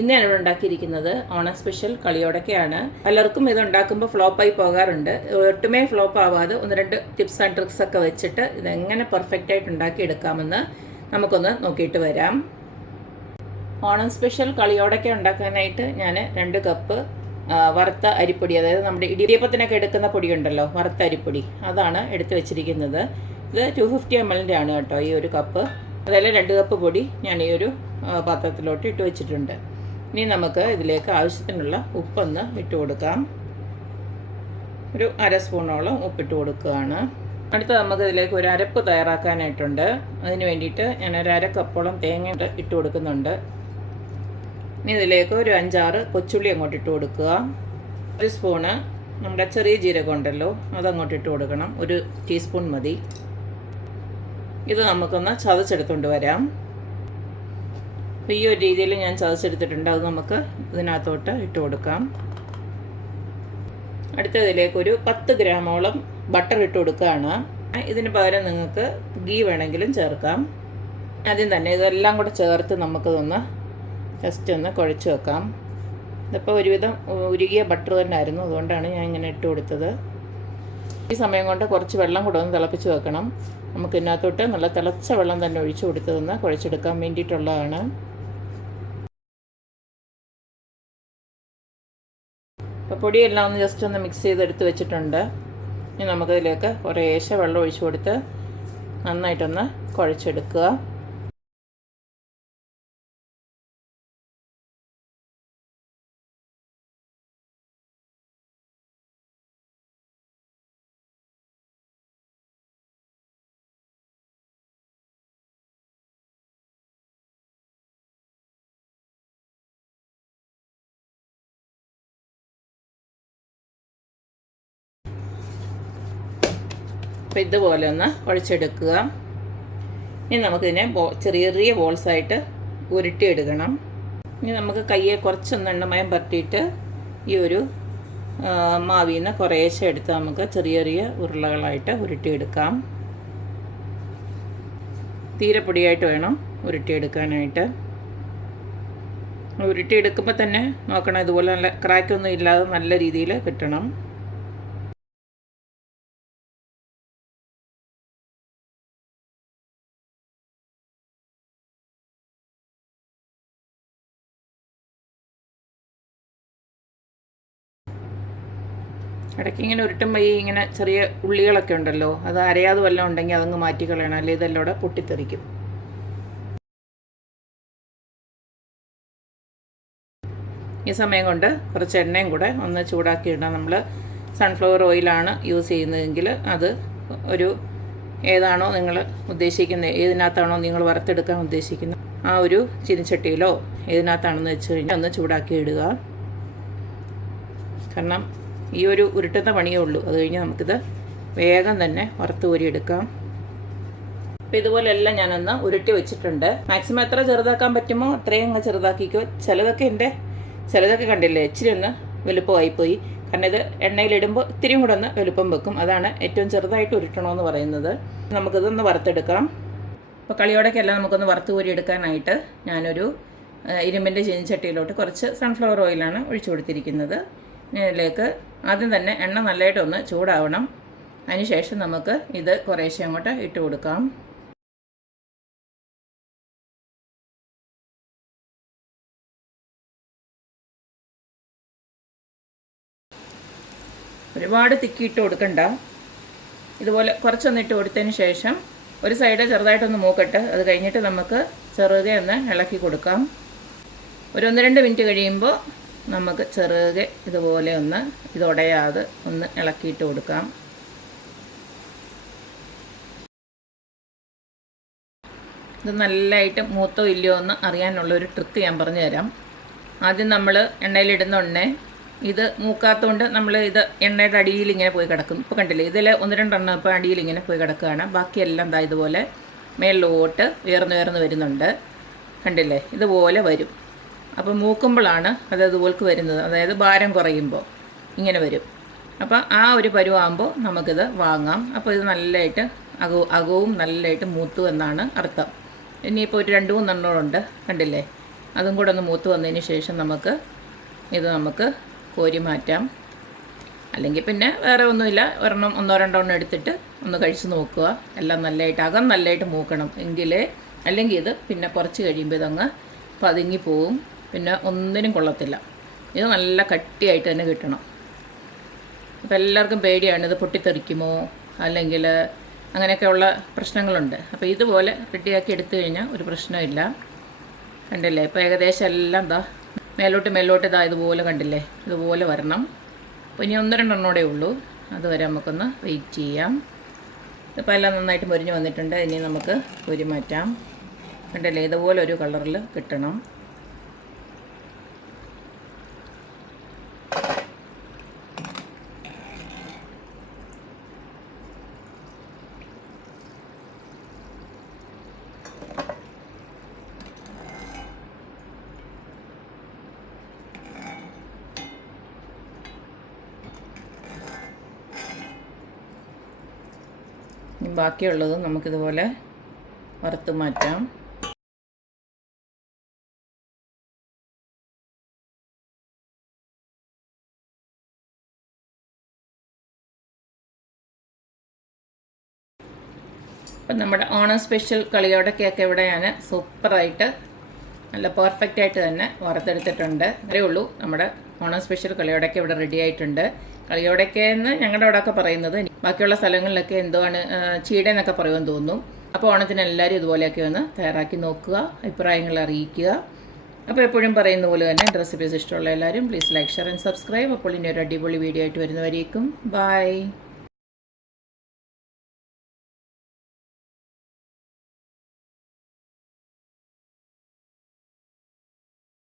ഇന്ന് ഞാനിവിടെ ഉണ്ടാക്കിയിരിക്കുന്നത് ഓണം സ്പെഷ്യൽ കളിയോടൊക്കെയാണ്. പലർക്കും ഇത് ഉണ്ടാക്കുമ്പോൾ ഫ്ലോപ്പായി പോകാറുണ്ട്. ഒട്ടുമേ ഫ്ലോപ്പ് ആവാതെ ഒന്ന് രണ്ട് ടിപ്സ് ആൻഡ് ട്രിക്സ് ഒക്കെ വെച്ചിട്ട് ഇതെങ്ങനെ പെർഫെക്റ്റ് ആയിട്ട് ഉണ്ടാക്കിയെടുക്കാമെന്ന് നമുക്കൊന്ന് നോക്കിയിട്ട് വരാം. ഓണം സ്പെഷ്യൽ കളിയോടൊക്കെ ഉണ്ടാക്കാനായിട്ട് ഞാൻ 2 കപ്പ് വറുത്ത അരിപ്പൊടി, അതായത് നമ്മുടെ ഇടിയപ്പത്തിനൊക്കെ എടുക്കുന്ന പൊടിയുണ്ടല്ലോ, വറുത്ത അരിപ്പൊടി, അതാണ് എടുത്ത് വെച്ചിരിക്കുന്നത്. ഇത് 250 ml ആണ് കേട്ടോ ഈ ഒരു കപ്പ്. അതായത് 2 കപ്പ് പൊടി ഞാൻ ഈ ഒരു പാത്രത്തിലോട്ട് ഇട്ട് വെച്ചിട്ടുണ്ട്. ഇനി നമുക്ക് ഇതിലേക്ക് ആവശ്യത്തിനുള്ള ഉപ്പൊന്ന് ഇട്ട് കൊടുക്കാം. ഒരു 1/2 സ്പൂണോളം ഉപ്പിട്ട് കൊടുക്കുകയാണ്. അടുത്ത നമുക്ക് ഇതിലേക്ക് ഒരു അരപ്പ് തയ്യാറാക്കാനായിട്ടുണ്ട്. അതിന് വേണ്ടിയിട്ട് ഞാൻ ഒരു 1/2 കപ്പോളം തേങ്ങ ഇട്ട് കൊടുക്കുന്നുണ്ട്. ഇനി ഇതിലേക്ക് ഒരു 5-6 കൊച്ചുള്ളി അങ്ങോട്ട് ഇട്ട് കൊടുക്കുക. 1 സ്പൂണ് നമ്മുടെ ചെറിയ ജീരകം ഉണ്ടല്ലോ, അതങ്ങോട്ട് ഇട്ട് കൊടുക്കണം. 1 ടീസ്പൂൺ മതി. ഇത് നമുക്കൊന്ന് ചതച്ചെടുത്തുകൊണ്ട് വരാം. അപ്പോൾ ഈ ഒരു രീതിയിൽ ഞാൻ ചതച്ചെടുത്തിട്ടുണ്ട്. അത് നമുക്ക് ഇതിനകത്തോട്ട് ഇട്ട് കൊടുക്കാം. അടുത്തതിലേക്ക് ഒരു 10 ഗ്രാമോളം ബട്ടർ ഇട്ട് കൊടുക്കുകയാണ്. ഇതിന് പകരം നിങ്ങൾക്ക് ഗീ വേണമെങ്കിലും ചേർക്കാം. ആദ്യം തന്നെ ഇതെല്ലാം കൂടെ ചേർത്ത് നമുക്കിതൊന്ന് ജസ്റ്റ് ഒന്ന് കുഴച്ച് വെക്കാം. ഇതിപ്പോൾ ഒരുവിധം ഉരുകിയ ബട്ടർ തന്നെ ആയിരുന്നു, അതുകൊണ്ടാണ് ഞാൻ ഇങ്ങനെ ഇട്ട് കൊടുത്തത്. ഈ സമയം കൊണ്ട് കുറച്ച് വെള്ളം കൂടെ ഒന്ന് തിളപ്പിച്ച് വെക്കണം. നമുക്ക് ഇതിനകത്തോട്ട് നല്ല തിളച്ച വെള്ളം തന്നെ ഒഴിച്ചു കൊടുത്തതൊന്ന് കുഴച്ചെടുക്കാൻ വേണ്ടിയിട്ടുള്ളതാണ്. അപ്പോൾ പൊടിയെല്ലാം ഒന്ന് ജസ്റ്റ് ഒന്ന് മിക്സ് ചെയ്തെടുത്ത് വെച്ചിട്ടുണ്ട്. ഇനി നമുക്കതിലേക്ക് കുറേശ്ശെ വെള്ളം ഒഴിച്ചു കൊടുത്ത് നന്നായിട്ടൊന്ന് കുഴച്ചെടുക്കുക. അപ്പോൾ ഇതുപോലെ ഒന്ന് കുഴച്ചെടുക്കുക. ഇനി നമുക്കിതിനെ ചെറിയ ചെറിയ ബോൾസായിട്ട് ഉരുട്ടിയെടുക്കണം. ഇനി നമുക്ക് കയ്യെ കുറച്ചൊന്ന് എണ്ണമയം പരട്ടിയിട്ട് ഈ ഒരു മാവിൽ നിന്ന് കുറേശ്ശെ എടുത്ത് നമുക്ക് ചെറിയ ചെറിയ ഉരുളകളായിട്ട് ഉരുട്ടിയെടുക്കാം. തീരെ പൊടിയായിട്ട് വേണം ഉരുട്ടിയെടുക്കാനായിട്ട്. ഉരുട്ടിയെടുക്കുമ്പോൾ തന്നെ നോക്കണം, ഇതുപോലെ നല്ല ക്രാക്കൊന്നും ഇല്ലാതെ നല്ല രീതിയിൽ കിട്ടണം. ഇടയ്ക്ക് ഇങ്ങനെ ഉരുട്ടുമ്പോൾ ഇങ്ങനെ ചെറിയ ഉള്ളികളൊക്കെ ഉണ്ടല്ലോ, അത് അരയാതെ വല്ലതും ഉണ്ടെങ്കിൽ അതങ്ങ് മാറ്റിക്കളയണം, അല്ലെങ്കിൽ ഇതെല്ലാം കൂടെ പൊട്ടിത്തെറിക്കും. ഈ സമയം കൊണ്ട് കുറച്ച് എണ്ണയും കൂടെ ഒന്ന് ചൂടാക്കി ഇടണം. നമ്മൾ സൺഫ്ലവർ ഓയിലാണ് യൂസ് ചെയ്യുന്നതെങ്കിൽ അത് ഒരു ഏതാണോ നിങ്ങൾ ഉദ്ദേശിക്കുന്നത്, ഏതിനകത്താണോ നിങ്ങൾ വറുത്തെടുക്കാൻ ഉദ്ദേശിക്കുന്നത് ആ ഒരു ചീനിച്ചട്ടിയിലോ ഏതിനകത്താണെന്ന് വെച്ച് കഴിഞ്ഞാൽ ഒന്ന് ചൂടാക്കി ഇടുക. കാരണം ഈ ഒരു ഉരുട്ടുന്ന പണിയേ ഉള്ളൂ. അത് കഴിഞ്ഞ് നമുക്കിത് വേഗം തന്നെ വറുത്ത് കോരിയെടുക്കാം. അപ്പോൾ ഇതുപോലെല്ലാം ഞാനൊന്ന് ഉരുട്ടി വെച്ചിട്ടുണ്ട്. മാക്സിമം എത്ര ചെറുതാക്കാൻ പറ്റുമോ അത്രയും അങ്ങ് ചെറുതാക്കിക്കോ. ചിലതൊക്കെ കണ്ടില്ലേ, ഇച്ചിരി ഒന്ന് വലുപ്പമായിപ്പോയി. കാരണം ഇത് എണ്ണയിലിടുമ്പോൾ ഇത്തിരിയും കൂടെ ഒന്ന് വലുപ്പം വെക്കും. അതാണ് ഏറ്റവും ചെറുതായിട്ട് ഉരുട്ടണമെന്ന് പറയുന്നത്. നമുക്കിതൊന്ന് വറുത്തെടുക്കാം. അപ്പോൾ കളിയോടൊക്കെല്ലാം നമുക്കൊന്ന് വറുത്ത് കോരി എടുക്കാനായിട്ട് ഞാനൊരു ഇരുമ്പിൻ്റെ ചീനിച്ചട്ടിയിലോട്ട് കുറച്ച് സൺഫ്ലവർ ഓയിലാണ് ഒഴിച്ചു കൊടുത്തിരിക്കുന്നത്. ഇതിലേക്ക് ആദ്യം തന്നെ എണ്ണ നല്ലതായിട്ടൊന്ന് ചൂടാവണം. അതിനുശേഷം നമുക്ക് ഇത് കുറേശ്ശെ അങ്ങോട്ട് ഇട്ട് കൊടുക്കാം. ഒരുപാട് തിക്കിയിട്ട് കൊടുക്കണ്ട. ഇതുപോലെ കുറച്ചൊന്ന് ഇട്ട് കൊടുത്തതിന് ശേഷം ഒരു സൈഡ് ചെറുതായിട്ടൊന്ന് മൂക്കട്ട്. അത് കഴിഞ്ഞിട്ട് നമുക്ക് ചെറുതെ ഒന്ന് ഇളക്കി കൊടുക്കാം. ഒരു 1-2 മിനിറ്റ് കഴിയുമ്പോൾ നമുക്ക് ചെറുതെ ഇതുപോലെ ഒന്ന് ഇതുടയാതെ ഒന്ന് ഇളക്കിയിട്ട് കൊടുക്കാം. ഇത് നല്ലതായിട്ട് മൂത്തോ ഇല്ലയോ എന്ന് അറിയാനുള്ളൊരു ട്രിക്ക് ഞാൻ പറഞ്ഞു തരാം. ആദ്യം നമ്മൾ എണ്ണയിലിടുന്ന ഇത് മൂക്കാത്തതുകൊണ്ട് നമ്മൾ ഇത് എണ്ണയുടെ അടിയിൽ ഇങ്ങനെ പോയി കിടക്കും. ഇപ്പോൾ കണ്ടില്ലേ, ഇതിൽ 1-2 എണ്ണം ഇപ്പോൾ അടിയിൽ ഇങ്ങനെ പോയി കിടക്കുകയാണ്. ബാക്കിയെല്ലാം ദാ ഇതുപോലെ മേളിലോട്ട് ഉയർന്ന് വരുന്നുണ്ട്. കണ്ടില്ലേ, ഇതുപോലെ വരും. അപ്പോൾ മൂക്കുമ്പോഴാണ് അത് അതുപോൾക്ക് വരുന്നത്. അതായത് ഭാരം കുറയുമ്പോൾ ഇങ്ങനെ വരും. അപ്പോൾ ആ ഒരു പരുവാകുമ്പോൾ നമുക്കിത് വാങ്ങാം. അപ്പോൾ ഇത് നല്ലതായിട്ട് അകവും നല്ലതായിട്ട് മൂത്തു എന്നാണ് അർത്ഥം. ഇനിയിപ്പോൾ ഒരു 2-3 എണ്ണമുണ്ട്, കണ്ടില്ലേ. അതും കൂടെ ഒന്ന് മൂത്ത് വന്നതിന് ശേഷം നമുക്ക് കോരി മാറ്റാം. അല്ലെങ്കിൽ പിന്നെ വേറെ ഒന്നുമില്ല, ഒന്നോ രണ്ടോ എണ്ണം എടുത്തിട്ട് ഒന്ന് കഴിച്ച് നോക്കുക. എല്ലാം നല്ലതായിട്ട് അകം നല്ലതായിട്ട് മൂക്കണം അല്ലെങ്കിൽ ഇത് പിന്നെ കുറച്ച് കഴിയുമ്പോൾ ഇതങ്ങ് പതുങ്ങി പോവും, പിന്നെ ഒന്നിനും കൊള്ളത്തില്ല. ഇത് നല്ല കട്ടിയായിട്ട് തന്നെ കിട്ടണം. അപ്പോൾ എല്ലാവർക്കും പേടിയാണ് ഇത് പൊട്ടിത്തെറിക്കുമോ അല്ലെങ്കിൽ അങ്ങനെയൊക്കെയുള്ള പ്രശ്നങ്ങളുണ്ട്. അപ്പോൾ ഇതുപോലെ റെഡിയാക്കി എടുത്തു കഴിഞ്ഞാൽ ഒരു പ്രശ്നമില്ല. കണ്ടില്ലേ, ഇപ്പോൾ ഏകദേശം എല്ലാം മേലോട്ട് ഇതുപോലെ കണ്ടില്ലേ, ഇതുപോലെ വരണം. അപ്പോൾ ഇനി 1-2 എണ്ണോടെ ഉള്ളൂ, അതുവരെ നമുക്കൊന്ന് വെയിറ്റ് ചെയ്യാം. ഇപ്പോൾ എല്ലാം നന്നായിട്ട് മുരിഞ്ഞ് വന്നിട്ടുണ്ട്. ഇനി നമുക്ക് കോരി മാറ്റാം. കണ്ടില്ലേ, ഇതുപോലെ ഒരു കളറിൽ കിട്ടണം. ബാക്കിയുള്ളതും നമുക്കിതുപോലെ വറുത്ത് മാറ്റാം. അപ്പം നമ്മുടെ ഓണം സ്പെഷ്യൽ കളിയോടൊക്കെയൊക്കെ ഇവിടെ ഞാൻ സൂപ്പറായിട്ട് നല്ല പെർഫെക്റ്റായിട്ട് തന്നെ വറുത്തെടുത്തിട്ടുണ്ട്. അത്രയേ ഉള്ളൂ, നമ്മുടെ ഓണം സ്പെഷ്യൽ കളിയോടൊക്കെ ഇവിടെ റെഡി ആയിട്ടുണ്ട്. കളിയോടൊക്കെ എന്ന് ഞങ്ങളുടെ അവിടെയൊക്കെ പറയുന്നത്, ബാക്കിയുള്ള സ്ഥലങ്ങളിലൊക്കെ എന്താണ് ചീട എന്നൊക്കെ പറയുമെന്ന് തോന്നുന്നു. അപ്പോൾ ഓണത്തിന് എല്ലാവരും ഇതുപോലെയൊക്കെ ഒന്ന് തയ്യാറാക്കി നോക്കുക, അഭിപ്രായങ്ങൾ അറിയിക്കുക. അപ്പോൾ എപ്പോഴും പറയുന്ന പോലെ തന്നെ റെസിപ്പീസ് ഇഷ്ടമുള്ള എല്ലാവരും please like, share and subscribe. അപ്പോൾ ഇനി ഒരു അടിപൊളി വീഡിയോ ആയിട്ട് വരുന്നവരേക്കും ബൈ.